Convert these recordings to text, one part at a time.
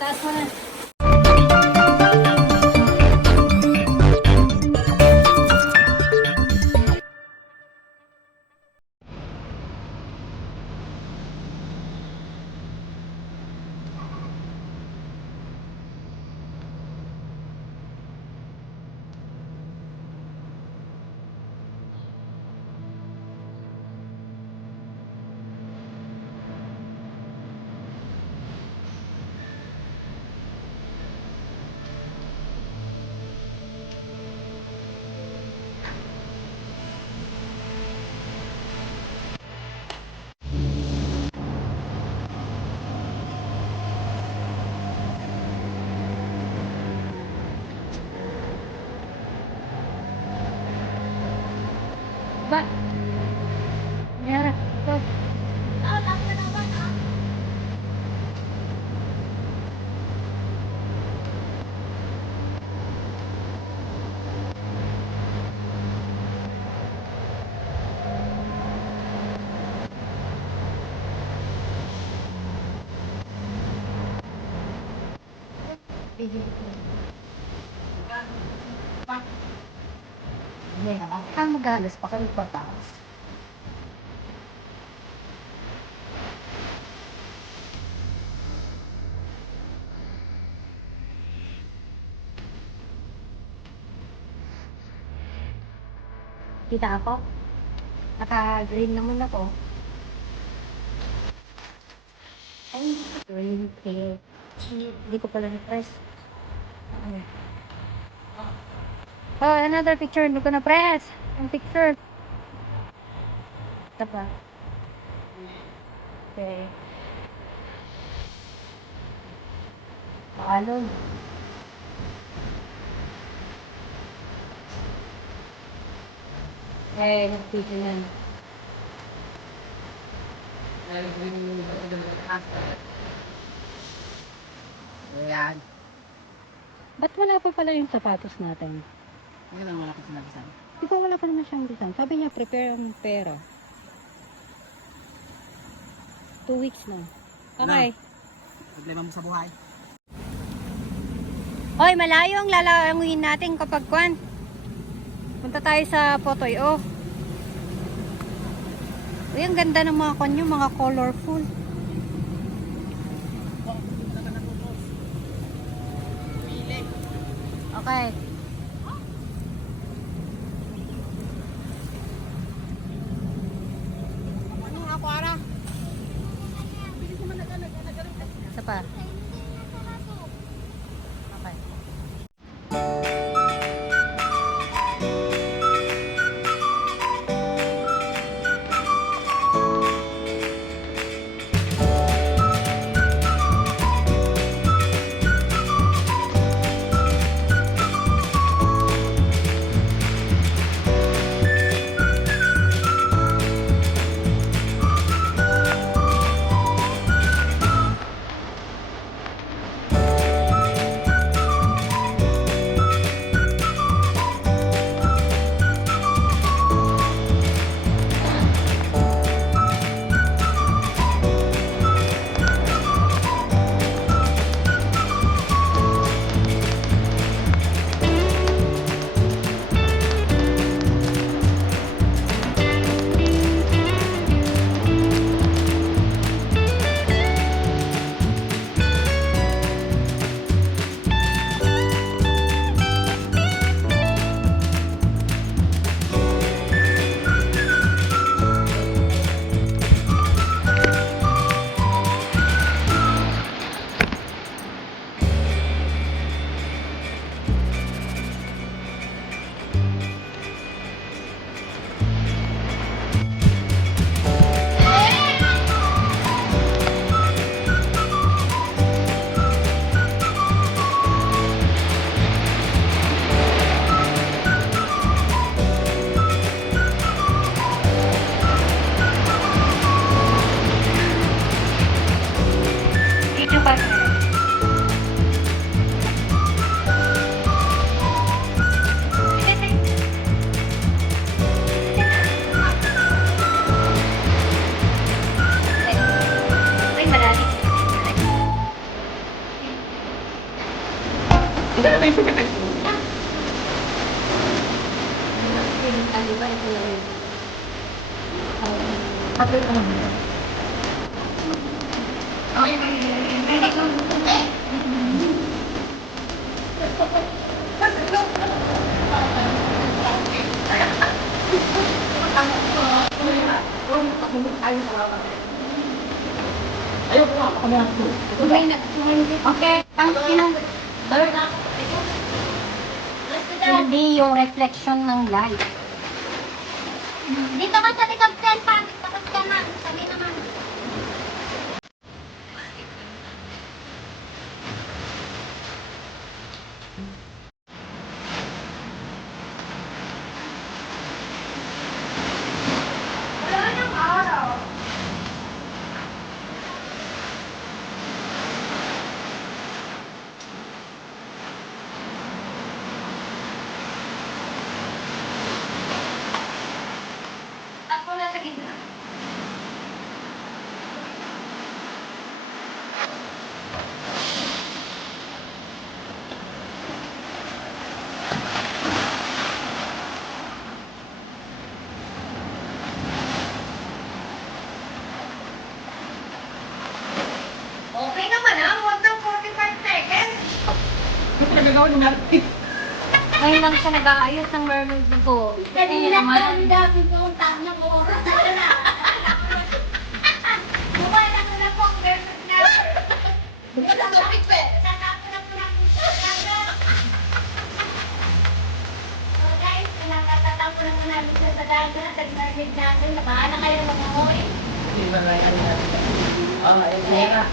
taas mo na. Ba? Meron. Ito. Hindi naman. Ang magalas pa kayo pa ba? Kita ako? Naka-green naman ako. Ay, green tail. Hindi ko pala na-press. Okay. Oh, another picture. Hindi ko na-press. Ang picture. Ito pa. Okay. Paalon. Eh, nag-picture yan. Ayan. Ba't wala pa pala yung sapatos natin? Wala pa sinabi saan. Di ba wala pa naman siyang bisan? Sabi niya, prepare ang pera. 2 weeks na. Okay. Problema mo sa buhay. Hoy, malayo ang lalanguin natin kapag kwan. Punta tayo sa Potoy, oh. Uy, ang ganda ng mga kanyo, mga colorful. Okay. Isa pa. Okay. Okay, ang kinang hindi yung reflection ng light. Dito ka sa likod, Sen. Pangit. Tapos ka na. Sabi naman. Wala nang araw. Ako na sa gitna. Okay naman ah. More than 45 seconds. Ano nagagawin mo natin? Ngayon lang siya nag-aayos ng mermaid na to. Kanina ang dami kong tanong ko. Wala ko na po ang perfect na. Wala ko na. Tatapon ako ng dagat. So guys, pinakatatapon ako namin sa dagat. Nag-mermaid natin. Bahala kayo mag-ahoy. Hindi ba na yan? Ayun nga.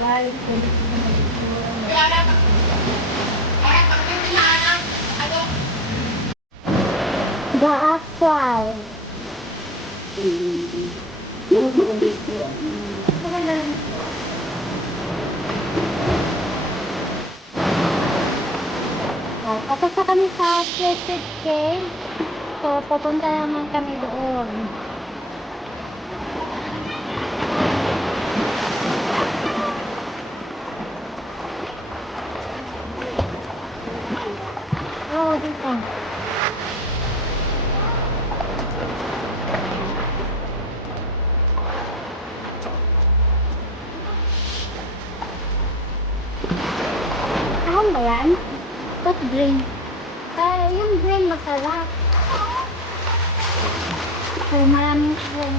Guys, The actual. Tapos na kami sa Twisted Cave. So, pupunta naman kami doon. Oh, dito. Saan ba yan? Ba't brain? Yung brain masarap. So, maraming brain.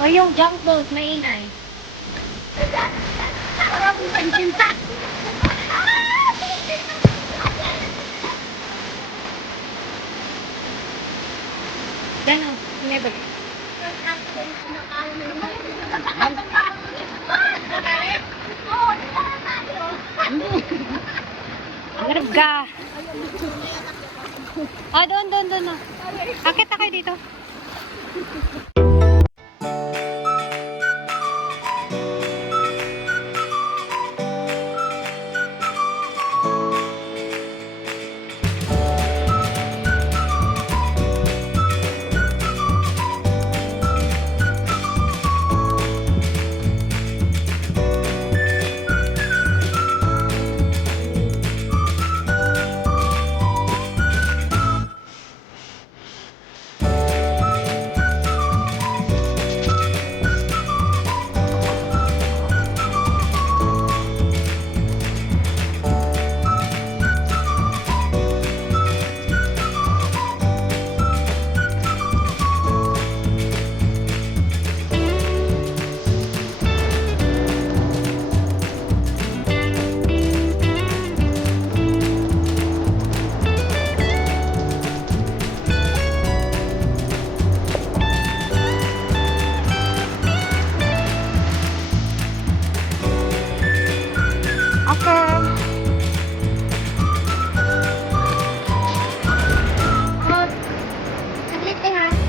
O yung junk boat, maingay. Gano'n, never. Harap ka. Ah, doon. Akit na kayo dito.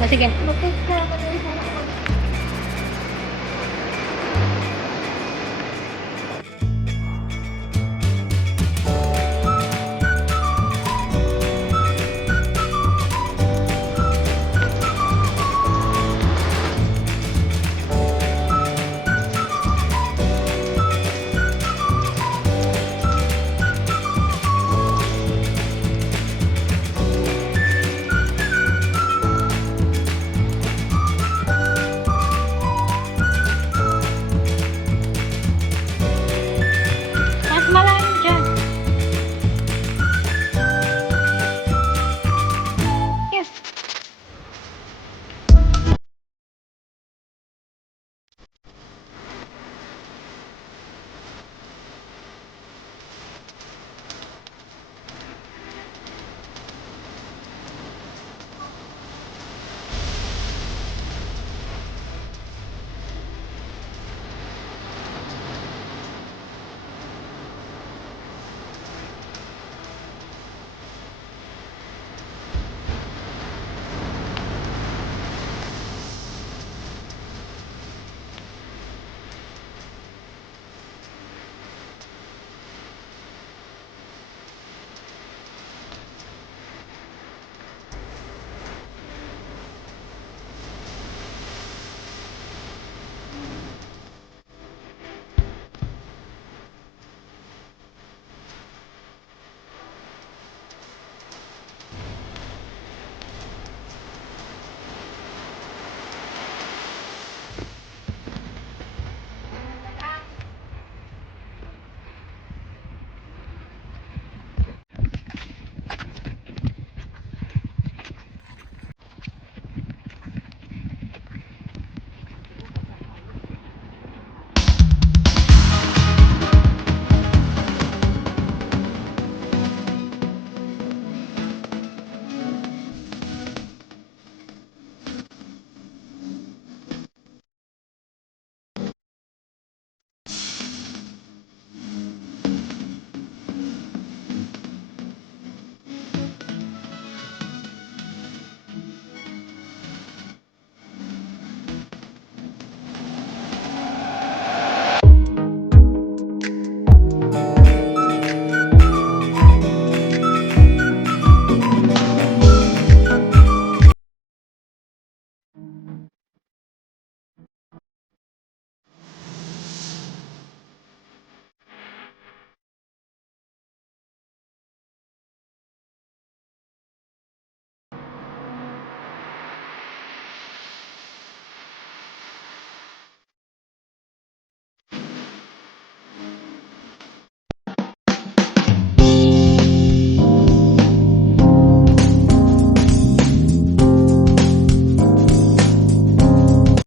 O sige. Mag-text na ako ng